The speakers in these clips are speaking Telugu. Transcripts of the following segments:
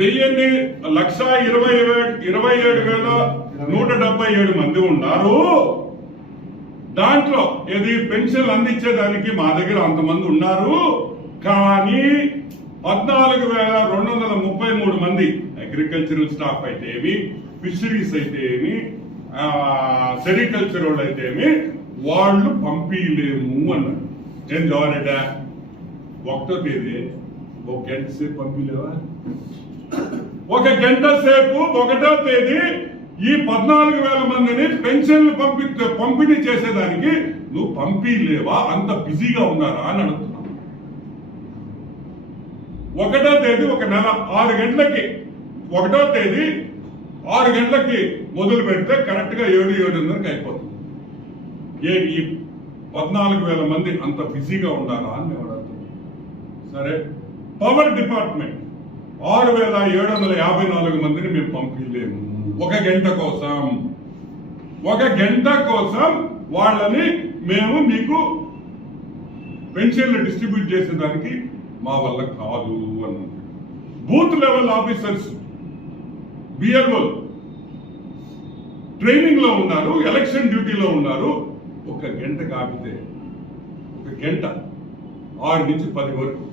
1,27,177 మంది ఉన్నారు. దాంట్లో ఏది పెన్షన్లు అందించేదానికి మా దగ్గర అంతమంది ఉన్నారు. కానీ 14,233 మంది అగ్రికల్చరల్ స్టాఫ్ అయితే ఏమి, ఫిషరీస్ అయితే ఏమి, సెరికల్చర్ వాళ్ళు అయితే ఏమి, వాళ్ళు పంపించలేము అన్నారు. ఏం జవారెడ్డా 1వ తేదీ 1 గంట సేపు పంపించలేవా? 1 గంట సేపు 1వ తేదీ ఈ 14,000 మందిని పెన్షన్లు పంపిణీ చేసేదానికి నువ్వు పంపించలేవా? అంత బిజీగా ఉన్నారా అని అడుగుతున్నావు. 1వ తేదీ ఒక నెల 6 గంటలకి 1వ తేదీ 6 గంటలకి మొదలు పెడితే కరెక్ట్ గా 7:30కి అయిపోతుంది. ఈ 14,000 మంది అంత బిజీగా ఉన్నారా అని మేము అడుగుతున్నాం. సరే, పవర్ డిపార్ట్మెంట్ 6,754 మందిని మేము పంపించలేము. 1 గంట కోసం వాళ్ళని మేము మీకు పెన్షన్లు డిస్ట్రిబ్యూట్ చేసేదానికి మా వల్ల కాదు అన్నది. Booth level officers BLO training లో ఉన్నారు, ఎలక్షన్ డ్యూటీలో ఉన్నారు. 1 గంట కాపితే 1 గంట 6 నుంచి 10 వరకు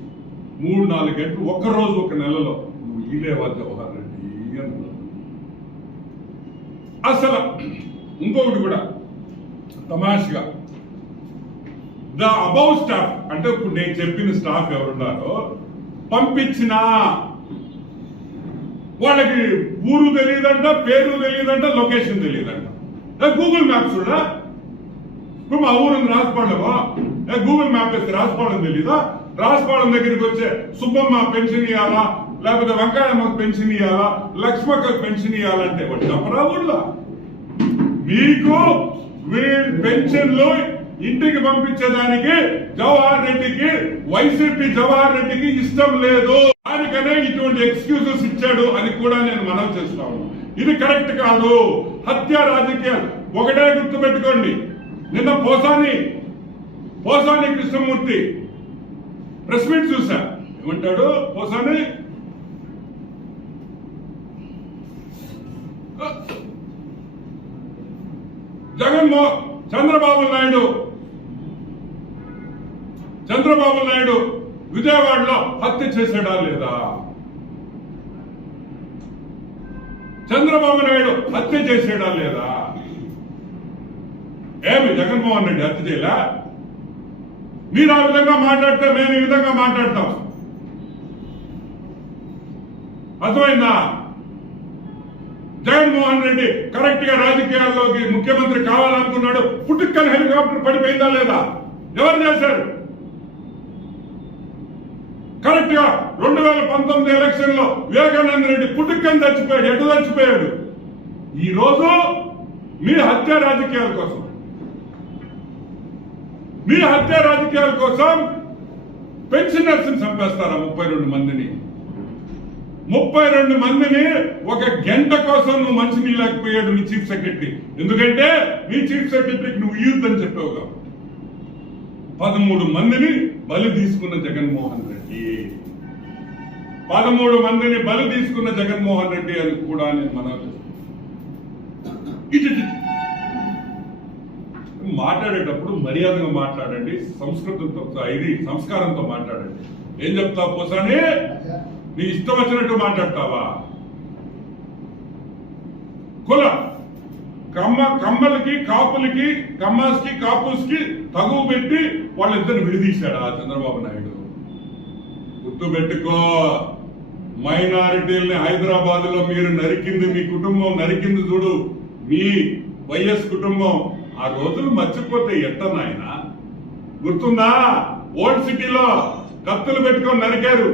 3-4 గంటలు ఒక్కరోజు ఒక నెలలో నువ్వు ఈలేవా జవహర్ రెడ్డి అన్నారు. అసలు ఇంకొకటి కూడా తమాషగా ద అబౌవ్ స్టాఫ్ అంటే ఇప్పుడు నేను చెప్పిన స్టాఫ్ ఎవరున్నారో పంపించిన వాళ్ళకి ఊరు తెలియదంట, పేరు తెలియదంట, లొకేషన్ తెలియదంట. గూగుల్ మ్యాప్స్ కూడా ఇప్పుడు మా ఊరు రాజపాలెమా, గూగుల్ మ్యాప్ వేస్తే రాజపాలెం తెలీదా? రాజపాలెం దగ్గరికి వచ్చే సుబ్బమ్మ పెన్షన్ ఇవ్వాలా, లేకపోతే వెంకయ్యమ్మకు పెన్షన్ ఇవ్వాలా, లక్ష్మక్కకు పెన్షన్ ఇవ్వాలంటే వాటి చెప్పరా ఊళ్ళో? మీకు పెన్షన్లు ఇంటికి పంపించేదానికి జవహర్ రెడ్డికి, వైసీపీ జవహర్ రెడ్డికి ఇష్టం లేదు. దానికనే ఇటువంటి ఎక్స్క్యూజెస్ ఇచ్చాడు అని కూడా నేను మనవి చేస్తాను. ఇది కరెక్ట్ కాదు. హత్య రాజకీయాలు ఒకటే గుర్తుపెట్టుకోండి. నిన్న పోసాని కృష్ణమూర్తి ప్రెస్ మీట్ చూసా. ఏమంటాడు పోసాని? చంద్రబాబు నాయుడు విజయవాడలో హత్య చేశాడా లేదా? చంద్రబాబు నాయుడు హత్య చేశాడా లేదా? ఏమి జగన్మోహన్ రెడ్డి హత్య చేయలే? మీరు ఆ విధంగా మాట్లాడితే మేము ఈ విధంగా మాట్లాడతాం. అర్థమైందా? జగన్మోహన్ రెడ్డి కరెక్ట్ గా రాజకీయాల్లోకి ముఖ్యమంత్రి కావాలనుకున్నాడు. పుట్టుకని హెలికాప్టర్ పడిపోయిందా లేదా? ఎవరు చేశారు? కరెక్ట్ గా 2019 ఎలక్షన్ లో వివేకానంద రెడ్డి పుట్టుకని చచ్చిపోయాడు. ఎటు చచ్చిపోయాడు? ఈ రోజు మీ హత్య రాజకీయాల కోసం పెన్షనర్స్ చంపేస్తారా? 32 మందిని 1 గంట కోసం నువ్వు మంచి నీళ్ళకపోయాడు నీ చీఫ్ సెక్రటరీ. ఎందుకంటే నీ చీఫ్ సెక్రటరీకి నువ్వు ఇయ్యొద్దని చెప్పావు కాబట్టి 13 మందిని బలి తీసుకున్న జగన్మోహన్ రెడ్డి 13 మందిని బలి తీసుకున్న జగన్మోహన్ రెడ్డి అని కూడా నేను మనవి చేస్తాను. మాట్లాడేటప్పుడు మర్యాదగా మాట్లాడండి, సంస్కృతంతో సంస్కారంతో మాట్లాడండి. ఏం చెప్తావు పోసాని? నీ ఇష్టం వచ్చినట్టు మాట్లాడతావా? కమ్మలకి కాపులకి, కమ్మాస్కి కాపుస్కి తగువ పెట్టి వాళ్ళిద్దరు విడిదీశాడా చంద్రబాబు నాయుడు? గుర్తుపెట్టుకో, మైనారిటీల్ని హైదరాబాద్ లో మీరు నరికింది, మీ కుటుంబం నరికింది చూడు, మీ వైఎస్ కుటుంబం. ఆ రోజులు మర్చిపోతే ఎట్ట నాయన? గుర్తుందా? ఓల్డ్ సిటీలో కత్తులు పెట్టుకొని నరికారు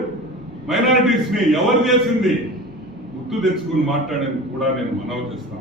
మైనారిటీస్ ని. ఎవరు చేసింది? గుర్తు తెచ్చుకుని మాట్లాడేందుకు కూడా నేను మనవి చేస్తాను.